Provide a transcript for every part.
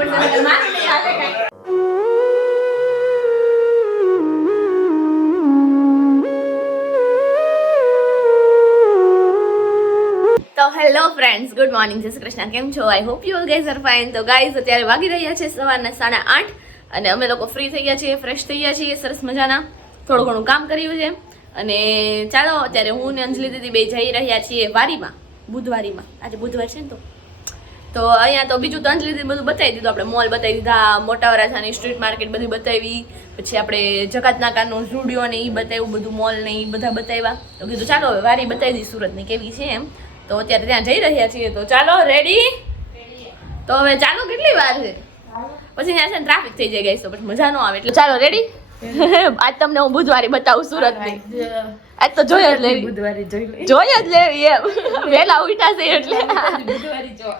પડશે મારે નહીં હાલે કઈ. તો હેલો ફ્રેન્ડ્સ, ગુડ મોર્નિંગ, જય શ્રી કૃષ્ણ. કેમ છો? I hope you all guys are fine. તો ગાઈઝ અત્યારે વાગી રહ્યા છે સવારના 8:30 અને અમે લોકો ફ્રી થઈ ગયા છીએ, ફ્રેશ થઈ ગયા છીએ સરસ મજાના. થોડું ઘણું કામ કર્યું છે અને ચાલો અત્યારે હું ને અંજલિ દીદી બે જઈ રહ્યા છીએ વારીમાં, બુધવારીમાં. આજે બુધવાર છે ને તો અહીંયા તો બીજું તો અંજલિ દીદી બધું બતાવી દીધું. આપણે મોલ બતાવી દીધા, મોટા વરાછાની સ્ટ્રીટ માર્કેટ બધી બતાવી, પછી આપણે જકાતનાકાનો સ્ટુડિયો ને એ બતાવ્યું, બધું મોલ ને એ બધા બતાવ્યા. તો કીધું ચાલો હવે વારી બતાવી દઈ સુરતની કેવી છે એમ. તો અત્યારે ત્યાં જઈ રહ્યા છીએ. તો ચાલો રેડી. તો હવે ચાલો, કેટલી વાર છે પછી ત્યાં છે ને ટ્રાફિક થઈ જાય ગઈ તો પછી મજા ન આવે. એટલે ચાલો રેડી. આજ તમને હું બુધવારી બતાવું સુરતની. આજ તો જોઈ જ લેવી, બુધવારી જોઈ જ લેવી એમ. વેલા ઉઠા છે એટલે બુધવારી જો.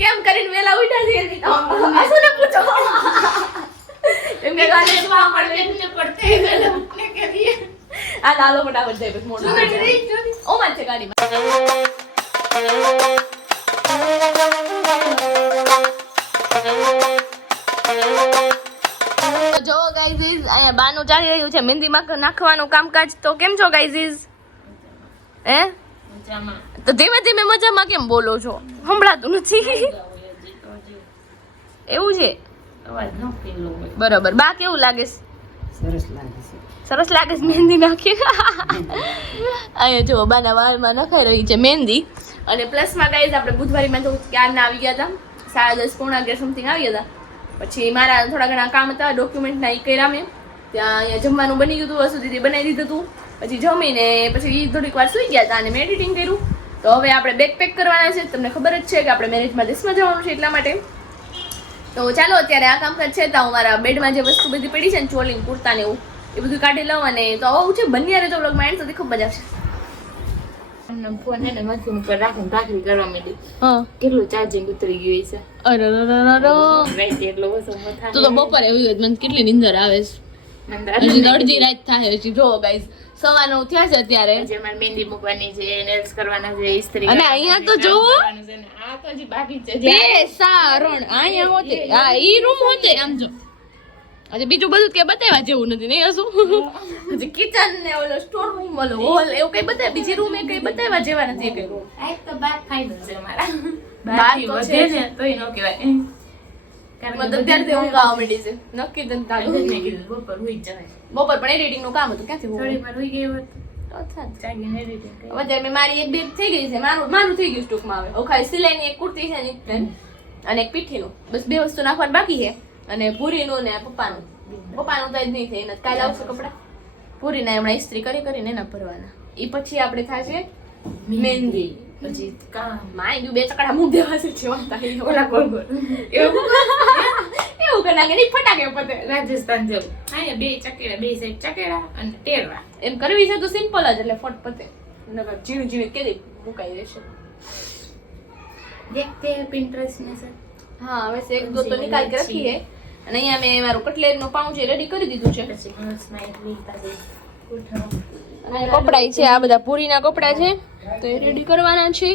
કેમ કરીને વેલા ઉઠા છે એની તો આસુ ને પૂછો. એમ કે ગાને સુવા પડે ને પડતે વેલા ઉઠને કે દીએ. આ લાલો ફટાફટ જાય બસ મોટો. ઓ માં છે ગાડીમાં. જો ગાઈઝ અહીંયા બાનું ચાલી રહ્યું છે મહેંદીમાં નાખવાનું કામકાજ. તો કેમ છો ગાઈઝ? હે મજામાં? તો ધીમે ધીમે મજામાં કેમ બોલો છો? સંભળાતું નથી. એવું છે? બરોબર. બા કેવું લાગે છે? સરસ લાગે છે મહેંદી નાખી. અહીંયા જો બાના વાળમાં નખાઈ રહી છે મહેંદી. અને પ્લસમાં ગાઈઝ આપણે બુધવારીમાં તો ક્યારના આવી ગયા હતા, 10:30 પોણા 11 સમથિંગ આવી ગયા હતા. પછી મારા થોડા ઘણા કામ હતા ડોક્યુમેન્ટના, એ કર્યા મેં. ત્યાં અહીંયા જમવાનું બની ગયું હતું, વસુ દીદી બનાવી દીધું હતું. પછી જમીને પછી થોડીક વાર સુઈ ગયા હતા અને મેં એડિટિંગ કર્યું. તો હવે આપણે બેગ પેક કરવાના છે. તમને ખબર જ છે કે આપણે મેરેજમાં દેશમાં જવાનું છે એટલા માટે. તો ચાલો અત્યારે આ કામકાજ છે તો હું મારા બેડમાં જે વસ્તુ બધી પડી છે ને, ચોલી કુર્તા ને એવું, એ બધું કાઢી લઉં. અને તો આવું છે બન્યા તો વ્લોગમાં એન્ડ સુધી ખૂબ મજા આવશે. ફોન હે ને મશીન ઉપર રાખીને ભાખરી કરવા માંડી. કેટલું ચાર્જિંગ ઉતરી ગયું છે. અરે રાઈટ એટલો ઓછો થાય. તો બપોરે એવું મને કેટલી નીંદર આવે છે. હજી અડધી રાત થાય હજી. જો ગાઈઝ સવા 9 થયા છે અત્યારે. જે મારે મહેંદી મૂકવાની છે, નેલ્સ કરવાના છે, ઇસ્ત્રી અને અહીંયા તો જોવો આ તો હજી બાકી છે. બે સારણ અહીંયા હોતે. હા ઈ રૂમ હોતે. આમ જો આજે બીજું બધું કે બતાવ્યા જેવું નથી નહીં હશું. હજી કિચન ને ઓલો સ્ટોર રૂમ ઓલો હોલ એવું કઈ બતાવ્યા, બીજી રૂમ એ કઈ બતાવ્યા જેવા નથી કઈ રૂમ. આ એક તો બાર ફાઇનલ છે મારા. બાર બાકી તો વધે છે છે તોય ન કહેવાય. કારણ મતલબ અત્યારથી ઊંઘ આવવા માંડી છે. નક્કી તને તારું મેં કીધું બપોર હુઈ જવાય. બપોર પણ એડિટિંગ નું કામ હતું, ક્યાંથી થોડી વાર હુઈ ગઈ હોત તો થાત. જાગીને editing કરી. હવે અત્યારે મારી એક બેગ થઈ ગઈ છે, મારું થઈ ગયું સ્ટોકમાં. હવે ખાલી સિલાઈની એક કુર્તી છે ને અને એક પીઠીનું, બસ 2 વસ્તુ નાખવાની બાકી છે. અને પૂરીનું ને પપ્પાનું તો જ નહીં થાય. એના કાલે આવશે કપડા. પૂરીને હમણાં ઇસ્ત્રી કરીને એના ભરવાના. એ પછી આપણે થશે મહેંદી. પછી કામ માય ગયું 2 ચકડા મૂક દેવા છે જેવા ઓલા ગોળ ગોળ એવું કરી નાખે નહીં ફટાકે પતે. રાજસ્થાન જેવું. અહીંયા 2 ચકેડા, 2 સાઈડ ચકેડા અને ટેરવા. એમ કરવી છે તો સિમ્પલ જ, એટલે ફટ પતે. નકર ઝીણું ઝીણું કેદી મુકાઈ દેશે. देखते हैं Pinterest में से. હા વૈસે એક દો તો નિકાલ કે રખી હે. અને અહીંયા મેં મારું કટલેરીનું પાઉં છે રેડી કરી દીધું છે. પછી ઘસમાં એટલી પાસે ઉઠાવ. અને કપડાં છે, આ બધા પૂરીના કપડાં છે તો એ રેડી કરવાના છે.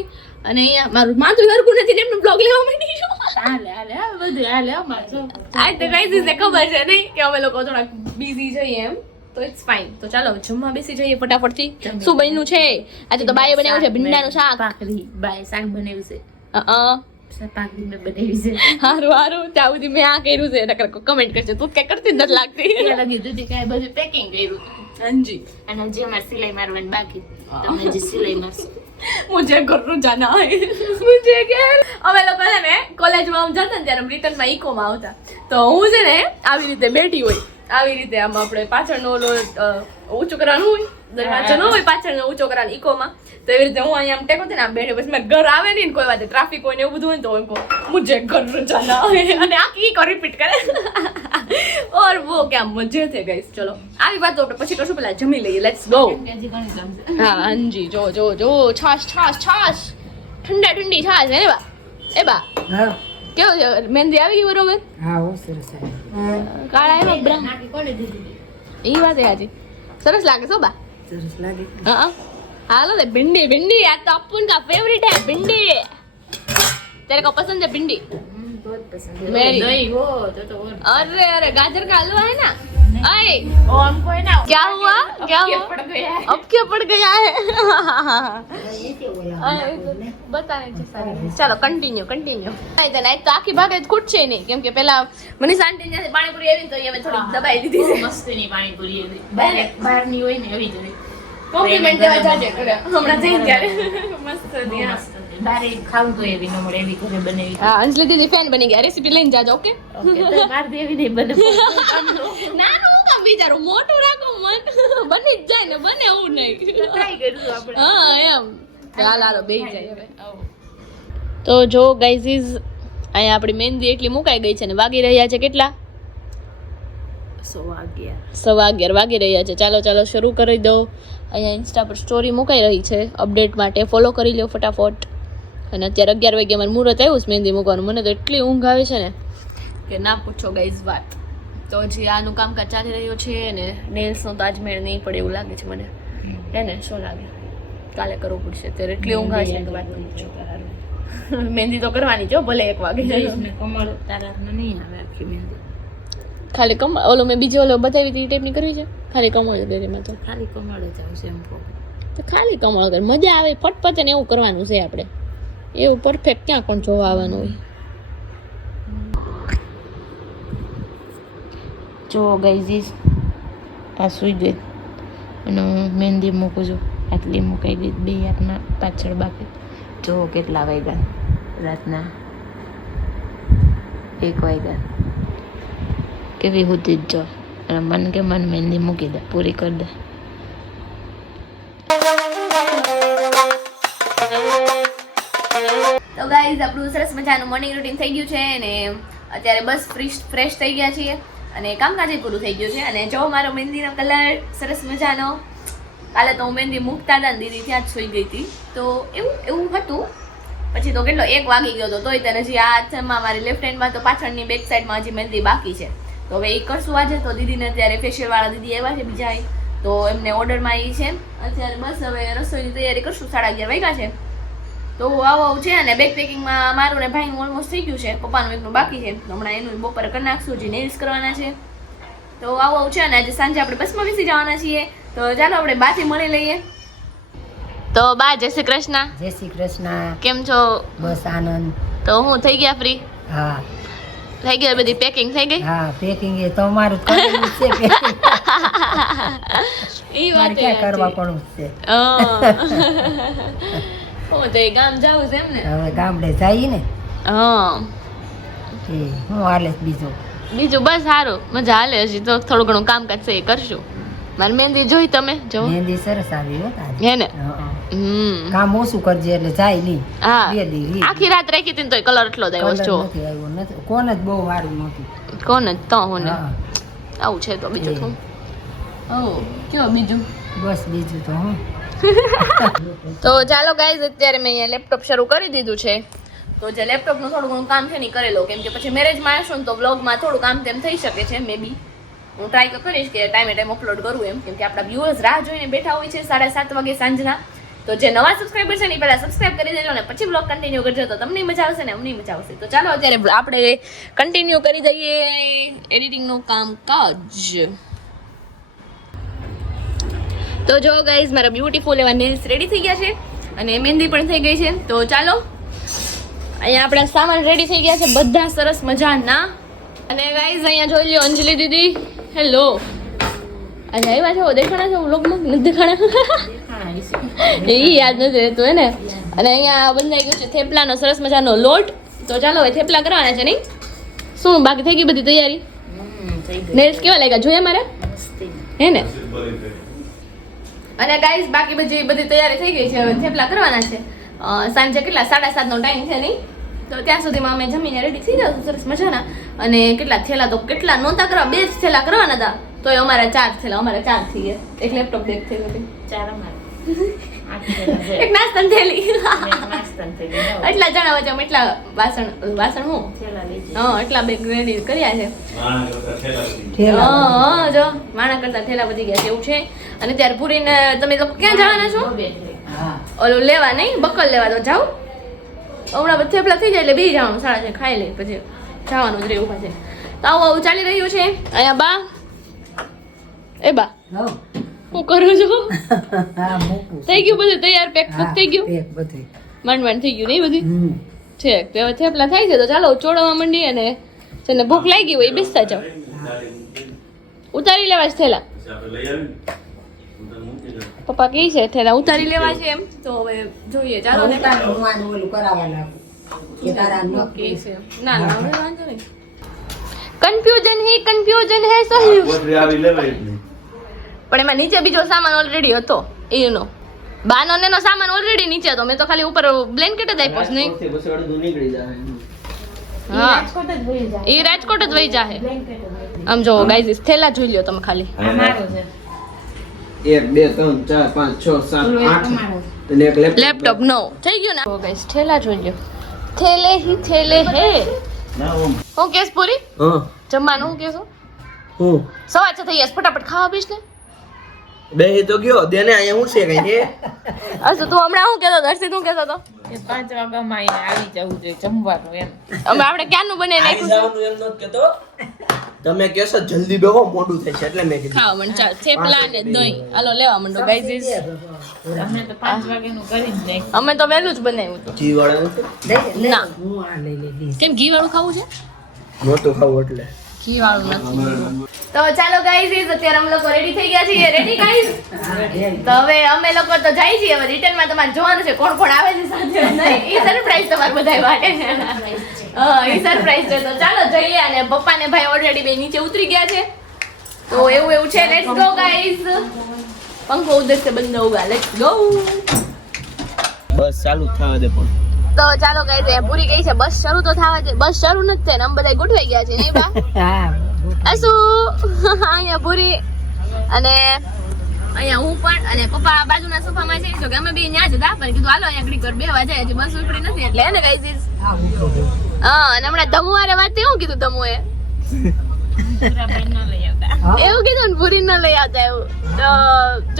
અને અહીંયા મારું માથું હરખું નથી ને એમનું બ્લોગ લેવા માંડી છું. હાલે હાલે આ બધું હાલે અમાર જો. આ તો કઈ દીધે ખબર છે નહીં કે અમે લોકો થોડા બિઝી છીએ એમ. તો ઇટ્સ ફાઇન. તો ચાલો જમવા બેસી જઈએ ફટાફટથી. શું બન્યું છે આજે? તો બાએ બનાવ્યું છે ભીંડાનું શાક. ભાખરી બાય શાક બનાવ્યું છે. ભાખરી મેં બનાવી છે. હારું ત્યાં સુધી મેં આ કર્યું છે. નકર કમેન્ટ કરશે તું કઈ કરતી જ નથી લાગતી. એ લગી દીધી કે બધું પેકિંગ કર્યું. હાજી. અને જે મારે સિલાઈ મારવાની બાકી તમે જે સિલાઈ મારશો. મુझे ઘરનું જાના હે. મુझे ઘર. અમે લોકો છે ને કોલેજમાં જતા ને ત્યારે બ્રિટનમાં ઇકોમાં આવતા. તો હું છે ને આવી રીતે બેઠી હોય, આવી રીતે આમ આપણે પાછળનો ઓલો ઊંચું કરવાનું હોય, દરવાજો ન હોય પાછળનો ઊંચો કરવાનો ઇકોમાં. તો એવી રીતે હું અહીંયા આમ ટેકો ને આમ બેઠી. પછી મેં ઘર આવે ને કોઈ વાત ટ્રાફિક હોય ને એવું બધું હોય ને તો એમ કહું મુझे ઘરનું જાના હે. અને આખી ઈકો રિપીટ કરે. ઓર વો ક્યાં મજે થે ગાઈસ. ચલો આવી વાતો આપણે પછી કરશું, પેલા જમી લઈએ. Let's go. હા હાજી. જો જો જો છાશ ઠંડી છાશ હે બા. એ બા હા કેવું છે? મહેંદી આવી ગઈ બરોબર? હા બહુ સરસ કાળા એનો બ્રાઉન નાખી કોને દીધી? એ વાત એ હાજી. સરસ લાગે છો બા? સરસ લાગે. હા હાલો दे भिंडी आज तो अपन का फेवरेट है भिंडी तेरे को पसंद है भिंडी बहुत पसंद है मेरी- दही हो तो और अरे अरे गाजर का हलवा है ना अरे और हमको है ना क्या हुआ क्या क्या हुआ पड़ गया है अब क्या पड़ गया है बताने છે સારી ચાલો કન્ટિન્યુ કન્ટિન્યુ તો આખી ભાગે જ ખૂટશે નહીં કેમ કે પેલા મનીષા આંટી ત્યાંથી પાણીપુરી આવી ને તો એ અમે થોડી દબાઈ દીધી છે મસ્તીની પાણીપુરી હતી બહારની હોય ને એવી જ હોય કોમ્પ્લિમેન્ટ દેવા જાજે હમણાં જઈને ત્યારે મસ્ત હતી હા. મસ્ત હતી. બહાર ખાવું તો એવી ન મળે એવી ઘરે બનાવી હા અંજલિ દીદી ફેન બની ગયા રેસીપી લઈને જાજો ઓકે ઓકે તો બહાર દેવી નહીં બને નાનું હું કામ વિચારું મોટું રાખો મન બની જ જાય ને બને એવું નહીં ટ્રાય કરીશું આપણે હા એમ હાલ હાલો બેસી જાય હવે તો જો ગાઈઝીસ અહીંયા આપણી મહેંદી એટલી મુકાઈ ગઈ છે ને વાગી રહ્યા છે કેટલા 11:15 વાગી રહ્યા છે ચાલો ચાલો શરૂ કરી દો અહીંયા ઇન્સ્ટા પર સ્ટોરી મુકાઈ રહી છે અપડેટ માટે ફોલો કરી લો ફટાફટ અને અત્યારે 11 વાગે અમારું મુહૂર્ત આવ્યું છે મહેંદી મૂકવાનું મને તો એટલી ઊંઘ આવે છે ને કે ના પૂછો ગાઈઝ વાત તો હજી આનું કામકાજ ચાલી રહ્યું છે ને નેલ્સનો તો આજ મેળ નહીં પડે એવું લાગે છે મને હે ને શું લાગે કાલે કરવું પડશે અત્યારે એટલી ઊંઘ આવે છે ને કે વાત નહીં પૂછો મહેંદી તો કરવાની છે હો, ભલે 1 વાગે જઈશને કમળ તારા નહીં આવે આખી મહેંદી ખાલી કમળ ઓલો મેં બીજો ઓલો બતાવી હતી એ ટાઈપની કરવી છે ખાલી કમળ ડેરીમાં તો ખાલી કમળ જ આવશે એમ કહું તો ખાલી કમળ કર મજા આવે ફટફટ ને એવું કરવાનું છે આપણે એવું પરફેક્ટ ક્યાં કોણ જોવા આવવાનું હોય જો ગાઈઝીસ આ સુઈ ગઈ અને હું મહેંદી મૂકું છું આટલી મુકાઈ ગઈ બે હાથના પાછળ બાકી જો કેટલા વાગ્યા રાતના 1 વાગ્યા કેવી હોતી જ જો અને મન કે મન મહેંદી મૂકી દે પૂરી કરી દે તો ગાઈઝ આપણું સરસ મજાનું મોર્નિંગ રૂટીન થઈ ગયું છે અને અત્યારે બસ ફ્રેશ થઈ ગયા છીએ અને કામકાજ પૂરું થઈ ગયું છે અને જો મારો મહેંદીનો કલર સરસ મજાનો કાલે તો હું મહેંદી મૂકતા હતા ને દીદી ત્યાં જ સૂઈ ગઈ હતી તો એવું હતું પછી તો કેટલો 1 વાગી ગયો હતો તોય તેને હજી આ હાથમાં મારી લેફ્ટ હેન્ડમાં તો પાછળની બેક સાઈડમાં હજી મહેંદી બાકી છે તો હવે એ કરશું આજે તો દીદીને અત્યારે ફેશિયલવાળા દીદી આવ્યા છે બીજા તો એમને ઓર્ડરમાં એ છે અત્યારે બસ હવે રસોઈની તૈયારી કરશું 11:30 વાગ્યા છે તો આવું છે અને બેગ પેકિંગમાં મારું ને ભાઈનું ઓલમોસ્ટ થઈ ગયું છે પપ્પાનું એકનું બાકી છે હમણાં એનું બપોરે કરી નાખશું જે નેલ્સ કરવાના છે તો આવું છે અને આજે સાંજે આપણે બસમાં બેસી જવાના છીએ તો ચાલો આપણે બાથી મળી લઈએ તો બા જય શ્રી કૃષ્ણ જય શ્રી કૃષ્ણ કેમ છો બસ આનંદ તો હું થઈ ગયા ફ્રી હા થઈ ગઈ બધી પેકિંગ થઈ ગઈ હા પેકિંગ એ તમારું જ કરેલું છે packing. ઈ મારે વાત ક્યાં કરવા પડવું છે હું તો ગામ જાવું છે એમ ને હવે ગામડે જઈએ ને હા તે હું હાલે છે બીજું બીજું બસ સારું મજા હાલે હજી તો થોડું ઘણું કામકાજ છે એ કરશું મારી મહેંદી જોઈ તમે જો મહેંદી સરસ આવી હો તારી હે ને હા. કામ ઓછું કરજે એટલે જાય નહીં હા બે દી રહી. આખી રાત રાખી હતી ને તોય કલર એટલો જ આવ્યો છે જો Colour નથી આવ્યો નથી કોણ જ બહુ સારું નહોતું કોણ જ તો હું ને હા આવું છે તો બીજું શું ઓ કયો બીજું બસ બીજું તો હું તો ચાલો ગાઈઝ અત્યારે મેં અહીંયા લેપટોપ શરૂ કરી દીધું છે તો જે લેપટોપનું થોડું ઘણું કામ છે ને ઈ કરી લો કેમ કે પછી મેરેજમાં આવશું ને તો વ્લોગમાં થોડું કામ તેમ થઈ શકે છે મે બી હું ટ્રાય તો કરીશ કે ટાઈમ અપલોડ કરું એમ કેમ કે આપણા વ્યુઅર્સ રાહ જોઈને બેઠા હોય છે 7:30 વાગે સાંજના તો જે નવા સબસ્ક્રાઈબર છે ને એ પહેલા સબસ્ક્રાઈબ કરી દેજો ને પછી વ્લોગ કન્ટિન્યુ કરજો તો તમને મજા આવશે ને અમને મજા આવશે તો ચાલો અત્યારે આપણે કન્ટિન્યુ કરી દઈએ એડિટિંગનું કામકાજ તો જો ગાઈઝ મારા બ્યુટીફુલ એવા નેલ્સ રેડી થઈ ગયા છે અને મહેંદી પણ થઈ ગઈ છે તો ચાલો અહીંયા આપણા સામાન રેડી થઈ ગયા છે બધા સરસ મજાના અને ગાઈઝ અહીંયા જોઈ લ્યો અંજલિ દીદી હેલો આજે આવ્યા છે દેખાણા છે વ્લોગમાં નથી દેખાણા એ યાદ નથી રહેતું હે ને અને અહીંયા બંધાઈ ગયું છે થેપલાનો સરસ મજાનો લોટ તો ચાલો હવે થેપલા કરવાના છે નહીં શું બાકી થઈ ગઈ બધી તૈયારી નેલ્સ કેવા લાગ્યા જોયા મારે હે ને અને ગાઈઝ બાકી બધી તૈયારી થઈ ગઈ છે હવે થેપલા કરવાના છે સાંજે કેટલા 7:30 નો ટાઈમ છે નહીં તો ત્યાં સુધીમાં અમે જમીને રેડી થઈ જશું સરસ મજાના અને કેટલા નહોતા કરવા 2 જ થેલા કરવાના હતા તો અમારા 4 થેલા અમારા 4 થઈ ગયા એક લેપટોપ બેગ થઈ ગઈ એક નાસ્તાની થેલી એટલા જણા વચ્ચે એટલા વાસણ હું હા એટલા બેગ રેડી કર્યા છે હા જો માણા કરતા થેલા વધી ગયા છે એવું છે અને ત્યારે પૂરીને તમે લોકો ક્યાં જવાના છો ઓલું લેવા નહીં બકલ લેવા તો જાઓ હમણાં થેપલા થઈ જાય એટલે બી જવાનું 6:30 ખાઈ લે પછી જવાનું જ રહેવું પાછે. તો આવું આવું ચાલી રહ્યું છે અહીંયા. બા એ બા હો હું કરું છું? હા મૂકું થઈ ગયું બધું તૈયાર, પેક થઈ ગયું, એક બધું માંડ થઈ ગયું નહીં બધું છે. તો હવે થેપલા થાય છે તો ચાલો ચોળવા માંડીએ. અને જેને ભૂખ લાગી હોય એ બેસતા જાઓ. ઉતારી લેવા છે થેલા? પપ્પા કહે છે થેલા ઉતારી લેવા છે એમ. તો હવે જોઈએ ચાલો ને. હું આનું ઓલું કરાવવા લાગુ કે તારા ન કહે છે ના ના હવે વાંધો નહીં. કન્ફ્યુઝન હે સહી. પણ એમાં નીચે બીજો સામાન ઓલરેડી હતો એનો. બાનો ને નો સામાન ઓલરેડી નીચે હતો. મેં તો ખાલી ઉપર બ્લેન્કેટ જ આપ્યો છે નહીં. હા એ રાજકોટ જ વહી જાહે. આમ જો ગાઈઝ થેલા જોઈ લ્યો તમે ખાલી. મારો છે 1 2 3 4 5 6 7 8 અને એક લેપટોપ નો થઈ ગયું ને. ગાઈઝ થેલા જોઈ લ્યો. થેલે હી થેલે હે. હું કેસ પૂરી હા જમવાનું હું કેસો હું સવાર છે થઈ ગયા ફટાફટ ખાવા બીશ ને. બે તો ગયો દેને અહીંયા હું છે કઈ છે અચ્છા તું હમણાં શું કહેતો હતો? હર્ષિત શું કહેતો હતો? કે 5 વાગ્યામાં અહીંયા આવી જવું જોઈએ જમવાનું એમ. અમે આપણે ક્યાંનું બને નાખ્યું છે? જવાનું એમ નત કેતો તમે કેસો જલ્દી બેહો મોડું થાય છે એટલે મેં કીધું ખાવા મંડ ચાલ થેપલા ને દહીં હાલો લેવા મંડો ગાઈઝ. અમે તો 5 વાગ્યાનું કરી જ નહીં. અમે તો વહેલું જ બનાવ્યું હતું. ઘી વાળા ના હું આ લઈ લીધી કેમ ઘી વાળું ખાવું છે? મોટું ખાવું એટલે ઘી વાળું નથી. તો ચાલો ગાઈઝ અત્યારે અમે લોકો રેડી થઈ ગયા છીએ. Ready guys? તો હવે અમે લોકો તો જાય છીએ. હવે રિટર્ન માં તમારે જોવાનું છે કોણ કોણ આવે છે સાથે. નહીં એ સરપ્રાઈઝ તમારે બધા માટે. હા એ સરપ્રાઈઝ છે. તો ચાલો જઈએ. અને પપ્પા ને ભાઈ ઓલરેડી બે નીચે ઉતરી ગયા છે. તો એવું છે. Let's go guys. પંખો ઉધર से बंद होगा. Let's go. બસ ચાલુ થવા દે પણ તો ચાલો ગાઈઝ પૂરી ગઈ છે. બસ શરૂ તો થવા દે. બસ શરૂ નથી થઈ ને અમે બધા ગોઠવાઈ ગયા છે નહીં બા? હા અસુ અહીંયા પૂરી અને અહીંયા હું પણ અને પપ્પા બાજુના સોફામાં છે. તો કે અમે બે ત્યાં જ હતા પણ કીધું હાલો અહીંયા ઘડીક વાર બેહવા જાય છે. બસ ઉપડી નથી એટલે હે ને ગાઈઝ. હા અને હમણાં ધમુ વારે વાત એવું કીધું ધમુએ પૂરાભાઈ ન લઈ આવતા. એવું કીધું ને પૂરી ન લઈ આવતા એવું. તો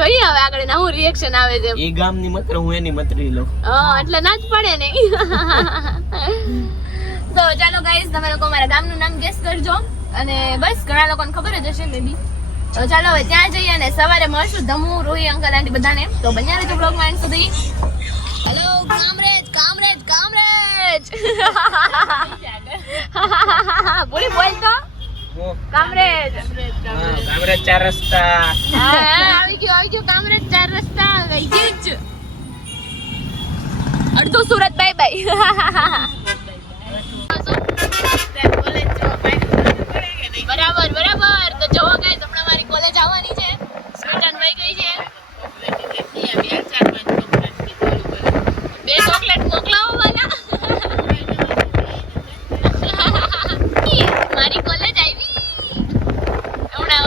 જોઈએ હવે આગળ ના શું રિએક્શન આવે છે. એ ગામની મત્ર હું એની મત્રી લઉં હા એટલે ના જ પડે ને. તો ચાલો ગાઈઝ તમે લોકો મારા ગામનું નામ ગેસ કરજો. અને બસ ઘણા લોકોને ખબર જ હશે મે બી. તો ચાલો હવે ત્યાં જઈએ અને સવારે મળશું ધમુ રોહી અંકલ આંટી બધાને. તો બન્યા રહેજો બ્લોગમાં એન્ડ સુધી. હેલો કામરેજ કામરેજ કામરેજ. પૂરી બોલ તો કામરેજ. કામરેજ 4 રસ્તા હા આવી ગયો કામરેજ 4 રસ્તા ગઈ જ. અડધો સુરત બાય બાય. બરાબર બરાબર. તો જોવો ગાઈસ હમણાં મારી કોલેજ આવવાની છે. સ્વીટન વહી ગઈ છે. 2 ચોકલેટ મોકલાવો મને. મારી કોલેજ આવી. હમણાં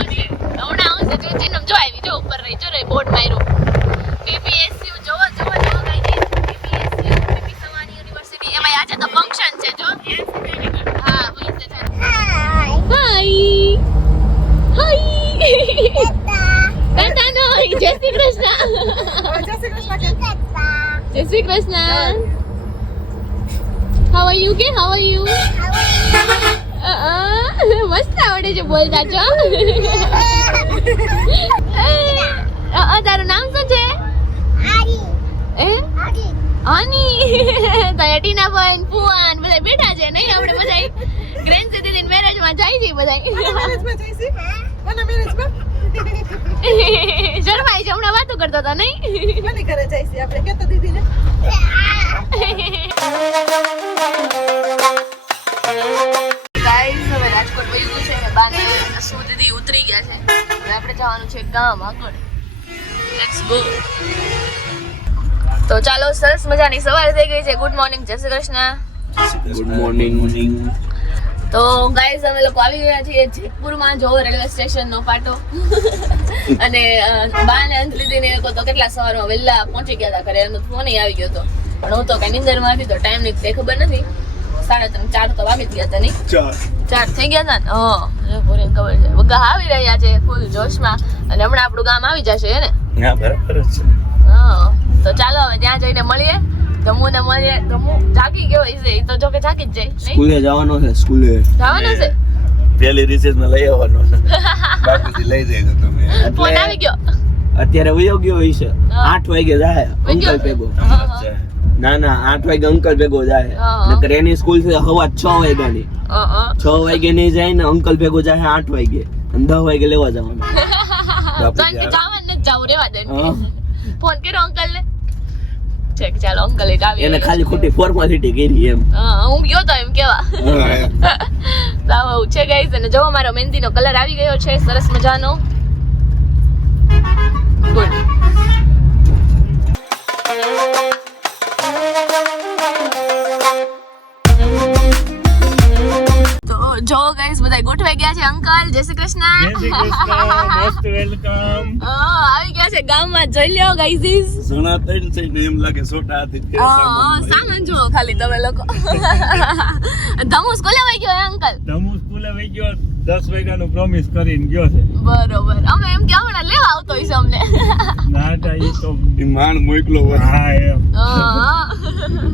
આવશે જો ચિન્હમ જો આવી જો ઉપર રહી જો રે બોર્ડ માર્યું. પીપીએસયુ જોવો ગાઈસ. પીપીએસયુ પીપી સવાની યુનિવર્સિટી એમાં આજે તો ફંક્શન છે જો. હા વહી છે. હાય ટાટા નો જય શ્રી કૃષ્ણ. જય Shri Krishna. How are you કે હાઉ આર યુ? મસ્ત આવડે છે બોલતા છો. તારું નામ શું છે? આની. તારા ટીના બેન ફુવાન બધા બેઠા છે નહીં આપણે બધા ગ્રેન્ડ સિટી મેરેજ માં જાય છે બધા. શરમાઈ છે હમણાં વાતો કરતા હતા નહીં. ગાઈસ હવે રાજકોટ વહી ગયું છે. બાને સુધી ઉતરી ગયા છે. હવે આપણે જવાનું છે ગામ આગળ. Let's go. તો ચાલો સરસ મજાની સવાર થઈ ગઈ છે. ગુડ મોર્નિંગ જય શ્રી કૃષ્ણ. ગુડ મોર્નિંગ તો ગાઈઝ અમે લોકો આવી ગયા છીએ જેતપુરમાં જો રેલવે સ્ટેશન નો પાટો. અને બા ને અંજલિ દીને એ લોકો તો કેટલા સવારમાં વહેલા પહોંચી ગયા હતા ઘરે. એમનો ફોન આવી ગયો હતો પણ હું તો કઈ નિંદરમાં હતી તો ટાઈમ ની કઈ ખબર નથી. 3:30 4 તો વાગી ગયા હતા નહીં? 4 થઈ ગયા હતા ને. હા પૂરી ખબર છે. વગા આવી રહ્યા છે ફૂલ જોશમાં. અને હમણાં આપણું ગામ આવી જશે હે ને? હા બરાબર છે. હા તો ચાલો હવે ત્યાં જઈને મળીએ. ધમુ ને મળીએ. ધમુ જાગી ગયો હશે, એ તો જો કે જાગી જ જાય નહીં. સ્કૂલે જવાનો છે સ્કૂલે. જવાનું છે. પેલી રિસેસ માં લઈ આવવાનો બાપુજી લઈ જાય તો તમે ફોન આવી ગયો. અત્યારે વયો ગયો હશે. 8 વાગે જાય અંકલ ભેગો. ના 8 વાગે અંકલ ભેગો જાય. નકર એની સ્કૂલ છે સવા 6 વાગ્યાની. 6 વાગે નહીં જાય ને અંકલ ભેગો જાય 8 વાગે અને 10 વાગે લેવા જવાનું. જાન કે જવાનું નથી, જાવું રેવા દે. ફોન કર્યો અંકલ ને. ચેક ચાલો અંકલ એક આવી. એને ખાલી ખોટી ફોર્માલિટી કરી એમ. હું ગયો તો એમ કેવા. સાવ છે ગાઈસ. અને જો મારો મહેંદીનો કલર આવી ગયો છે સરસ મજાનો. ગુડ. તો જો ગાઈસ બધા ગોઠવાઈ ગયા છે. અંકલ જય શ્રી કૃષ્ણ. મોસ્ટ વેલકમ આવી ગયા છે ગામમાં. જોઈ લ્યો ગાઈઝ. સોના તૈન છે ને એમ લાગે સોટા હાથી સામાન જુઓ ખાલી તમે લોકો. ધમુ સ્કૂલે વહી ગયો હે અંકલ. ધમુ સ્કૂલે વહી ગયો 10 વાગ્યાનું પ્રોમિસ કરીને ગયો છે. બરોબર. અમે એમ કે હમણાં લેવા આવતો હશે અમને. ના ઈ તો ઈ માણ મોકલો હા એમ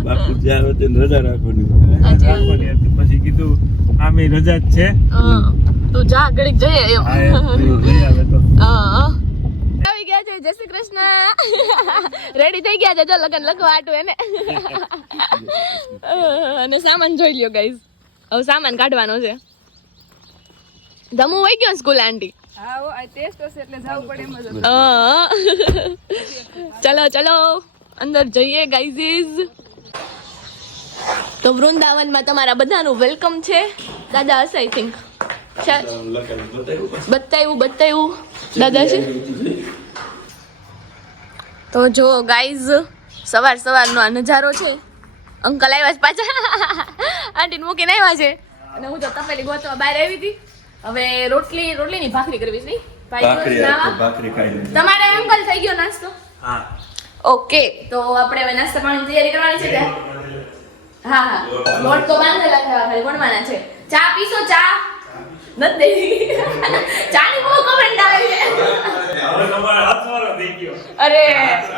બાપુ જ્યારે તે રજા રાખવાની રાખવાની હતી. પછી કીધું આમે રજા જ છે. તું જા ઘડીક જઈએ એમ. હા એમ લઈ આવે તો આવી ગયા છે. જય શ્રી કૃષ્ણ. રેડી થઈ ગયા છે જો લગન લખવા આટું એને. અને સામાન જોઈ લ્યો ગાઈઝ. હવે સામાન કાઢવાનો છે. ધમુ વહી ગયો સ્કૂલ આંટી. ચલો ચલો અંદર જઈએ ગાઈઝીસ. તો વૃંદાવનમાં તમારા બધાનું વેલકમ છે. દાદા હશે આઈ થિંક. બતાવ્યું દાદા છે. તો જો ગાઈઝ સવારનો આ નજારો છે. અંકલ આવ્યા છે પાછા. આંટીને મૂકીને આવ્યા છે. અને હું તો તપેલી ગોતવા બહાર આવી હતી. હવે રોટલીની ભાખરી કરવી છે. ભાખરી ખાઈ લે. તમારે અંકલ થઈ ગયો નાસ્તો? હા ઓકે. તો આપણે હવે નાસ્તા પાણીની તૈયારી કરવાની છે. હા લોટ તો બાંધેલા છે, ખાલી વણવાના છે. ચા પીશો? ચા નથી દેવી. ચાની બહુ કમેન્ટ આવે છે. હવે તમારા હાથવાળો થઈ ગયો. અરે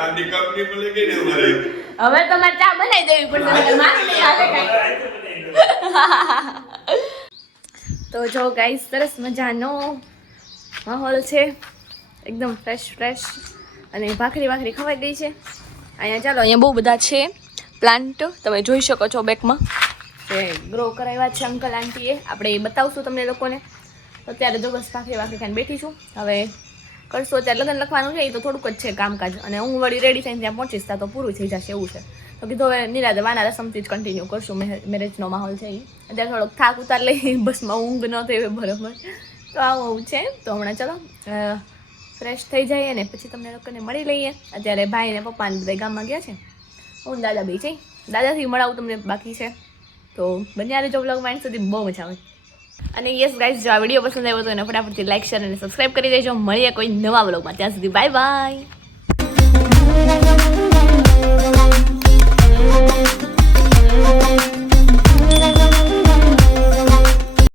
આની કંપની મળે કે ને અમારે હવે તમારે ચા બનાવી દેવી પડશે. મારે નહીં હાલે કાંઈ. તો જો ગાઈસ સરસ મજાનો માહોલ છે. એકદમ ફ્રેશ અને ભાખરી ખવાઈ ગઈ છે અહીંયા. ચાલો અહીંયા બહુ બધા છે પ્લાન્ટ. તમે જોઈ શકો છો બેકમાં તે ગ્રો કરાવ્યા છે અંકલ આંટીએ. આપણે એ બતાવશું તમને લોકોને. અત્યારે જો બસ ભાખરી ખાઈને બેઠી છું. હવે કરશું અત્યારે લગ્ન લખવાનું છે. એ તો થોડુંક જ છે કામકાજ. અને હું વળી રેડી થઈને ત્યાં પહોંચીશ તો પૂરું થઈ જશે એવું છે. તો કીધું હવે નિરાતે વાના રસમથી જ કન્ટિન્યુ કરશું. મેરેજનો માહોલ છે એ. અત્યારે થોડોક થાક ઉતાર લઈ બસમાં ઊંઘ ન થઈ બરાબર. તો આવું છે. તો હમણાં ચલો ફ્રેશ થઈ જઈએ ને પછી તમને લોકોને મળી લઈએ. અત્યારે ભાઈ ને પપ્પા ને બધા ગામમાં ગયા છે. હું દાદા બી છે. દાદાથી મળાવું તમને બાકી છે. તો બન્યા રહેજો વ્લોગમાં એન્ડ સુધી. બહુ મજા આવે. અને યસ ગાઈઝ, જો આ વિડીયો પસંદ આવ્યો તો એને ફટાફટથી લાઈક શેર અને સબસ્ક્રાઈબ કરી દેજો. મળીએ કોઈ નવા વ્લોગમાં. ત્યાં સુધી બાય બાય.